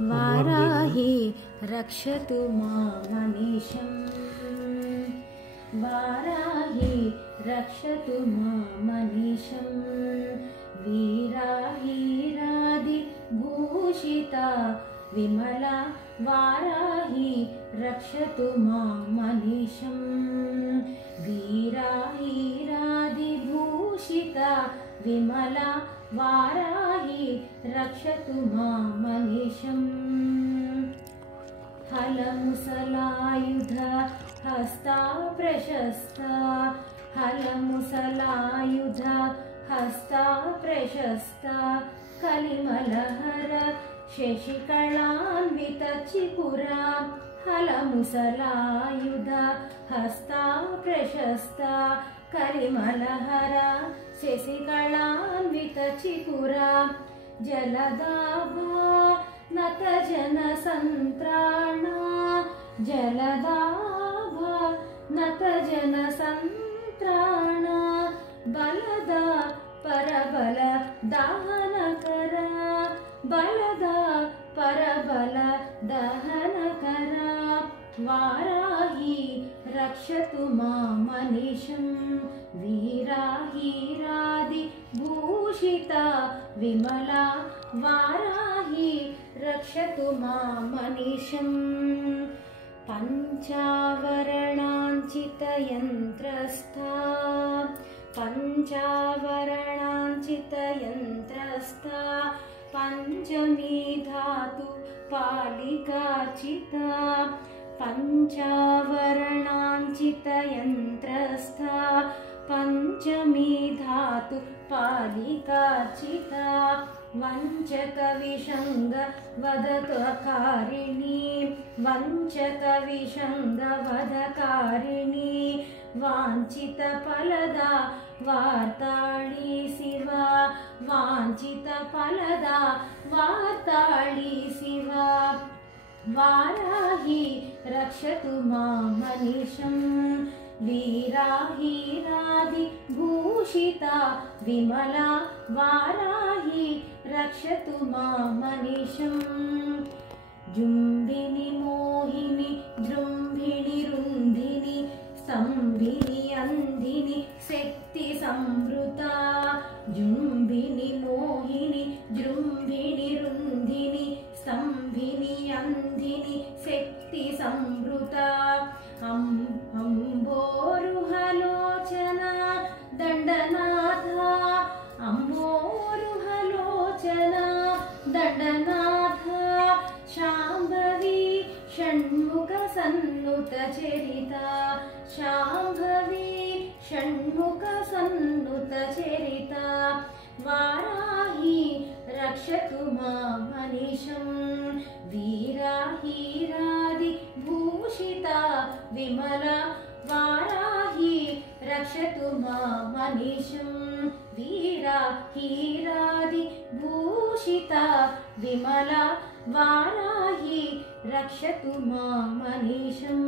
वाराही रक्षतु मामनीशम् वाराही रक्षतु मामनीशम् वीराहीरादिभूषिता विमला वाराही रक्षतु मामनीशम् वीराहीरादिभूषिता विमला वाराही रक्षतु मामनीशम् हलमुसलायुध हस्ता प्रशस्ता हलमुसलायुध हस्ता प्रशस्ता कलिमलहर शशिकलान्वितचिपुरा हलमुसलायुध हस्ता प्रशस्ता कलिमलहर शशिकलान्वितचिपुरा जलदाभा नतजनसन्त्राणा जलदाभा नतजनसन्त्राणा बलदा परबल दाहनकरा बलदा परबल दहनकरा वाराही रक्षतु मामनीशम् वीराहीरादिभूषिता विमला वाराही रक्षतु मामनीशम् पञ्चावरणाञ्चितयन्त्रस्था पञ्चावरणाञ्चितयन्त्रस्था पञ्चमी धातु पालिकाचिता पञ्चावरणाञ्चितयन्त्रस्था पञ्चमी धातु पालिकाचिता वञ्चकविषङ्ग वदत्वकारिणी वञ्चकविषङ्ग वदकारिणी वाञ्छितफलदा वार्ताळी शिवा वाञ्छितफलदा वार्ताळी शिवा वाराही रक्षतु मामनीशम् वीराहीरादिभूषिता विमला वाराही रक्षतु मामनीशम् जुम्बिनि मोहिनि जृम्भिणि रुन्धिनि संभिनि अन्धिनि शक्ति संवृता जुम्बिनि मोहिनि जृम्भिणि रुन्धिनि संभिनि अन्धिनि शक्ति संवृता अम्बोरुहलोचना दण्डनाथा अम्बोरुहलोचना दण्डनाथा शाम्भवी षण्मुखसन्नुतचरिता शाम्भवी षण्मुखसन्नुतचरिता वाराही रक्षतु मामनीशम् वीराहीरादिभूषिता विमला वाराही रक्षतु मामनीशम् वीराहीरादिभूषिता विमला वाराही रक्षतु मामनीशम्.